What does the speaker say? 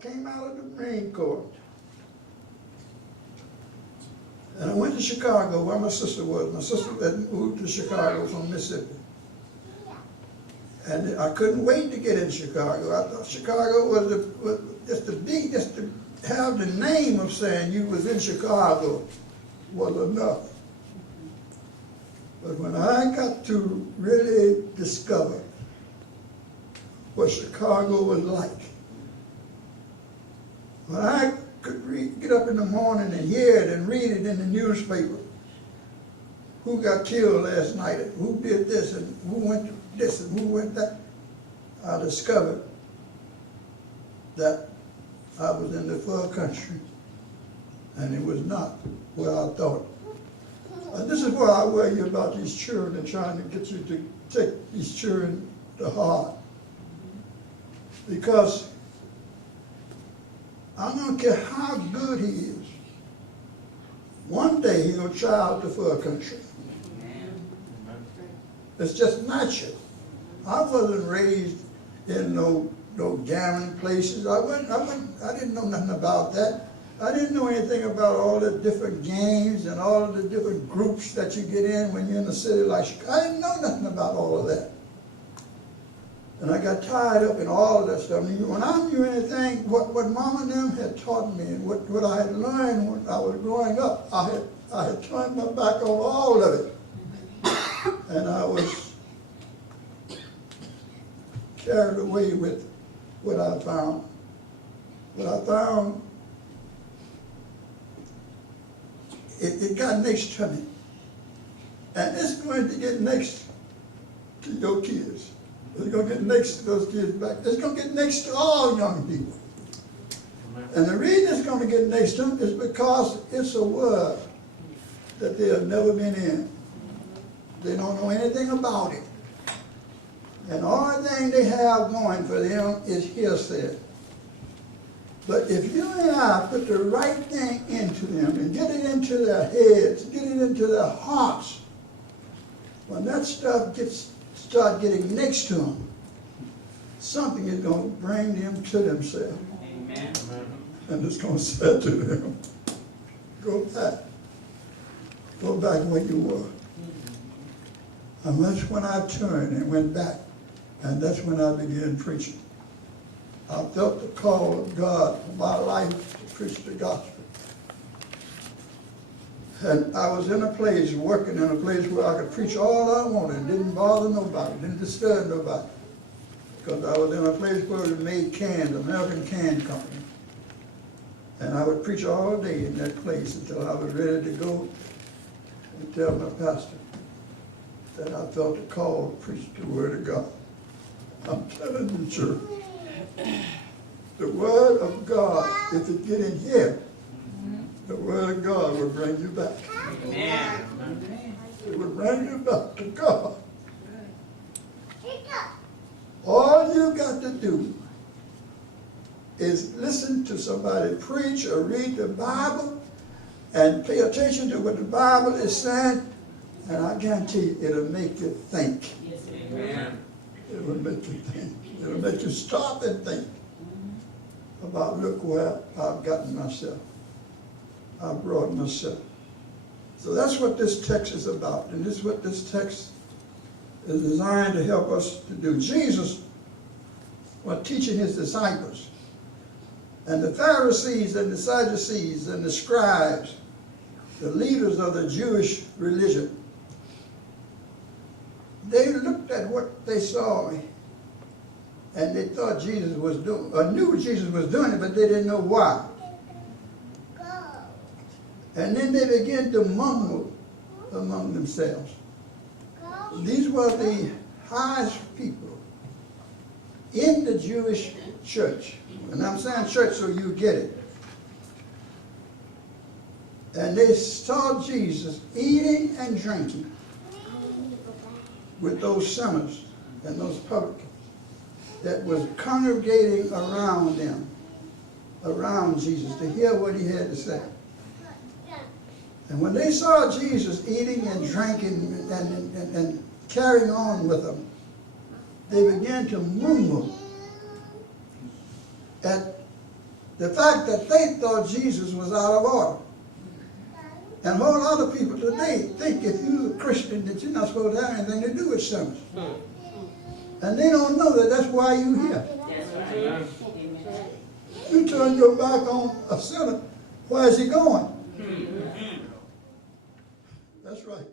came out of the Marine Corps. And I went to Chicago, where my sister was. My sister had moved to Chicago from Mississippi. And I couldn't wait to get in Chicago. I thought Chicago was just to have the name of saying you was in Chicago was enough. But when I got to really discover what Chicago was like, when I could get up in the morning and hear it and read it in the newspaper, who got killed last night, and who did this, and who went to this, and who went that, I discovered that I was in the far country, and it was not where I thought. And this is why I worry about these children and trying to get you to take these children to heart. Because I don't care how good he is, one day he's going to try out the fur country. It's just natural. I wasn't raised in no gambling places. I didn't know nothing about that. I didn't know anything about all the different games and all of the different groups that you get in when you're in a city like Chicago. I didn't know nothing about all of that. And I got tied up in all of that stuff. When I knew anything, what Mama and them had taught me and what I had learned when I was growing up, I had turned my back on all of it. And I was carried away with what I found. What I found, it got next to me. And it's going to get next to your kids. It's going to get next to those kids back. It's going to get next to all young people. And the reason it's going to get next to them is because it's a world that they have never been in. They don't know anything about it. And the only thing they have going for them is hearsay. But if you and I put the right thing into them and get it into their heads, get it into their hearts, when that stuff start getting next to them, something is going to bring them to themselves. Amen. And it's going to say to them, go back. Go back where you were. And that's when I turned and went back. And that's when I began preaching. I felt the call of God for my life to preach the gospel. And I was in a place, working in a place where I could preach all I wanted. Didn't bother nobody, didn't disturb nobody. Because I was in a place where we made cans, American Can Company. And I would preach all day in that place until I was ready to go and tell my pastor that I felt the call to preach the Word of God. I'm telling you, church, the Word of God, if it get in here, the Word of God will bring you back. Amen. It will bring you back to God. All you got to do is listen to somebody preach or read the Bible and pay attention to what the Bible is saying, and I guarantee you it'll make you think. Yes, amen. It will make you think. It will make you stop and think about, look where I've gotten myself. I've brought myself. So that's what this text is about. And this is what this text is designed to help us to do. Jesus was teaching his disciples. And the Pharisees and the Sadducees and the scribes, the leaders of the Jewish religion, they looked at what they saw and they thought Jesus was doing, or knew Jesus was doing it, but they didn't know why. And then they began to mumble among themselves. These were the highest people in the Jewish church. And I'm saying church so you get it. And they saw Jesus eating and drinking with those sinners and those publicans that was congregating around them, around Jesus, to hear what he had to say. And when they saw Jesus eating and drinking and carrying on with them, they began to murmur at The fact that they thought Jesus was out of order. And a whole lot of people today think if you're a Christian that you're not supposed to have anything to do with sinners. And they don't know that that's why you're here. You turn your back on a sinner, where is he going? That's right.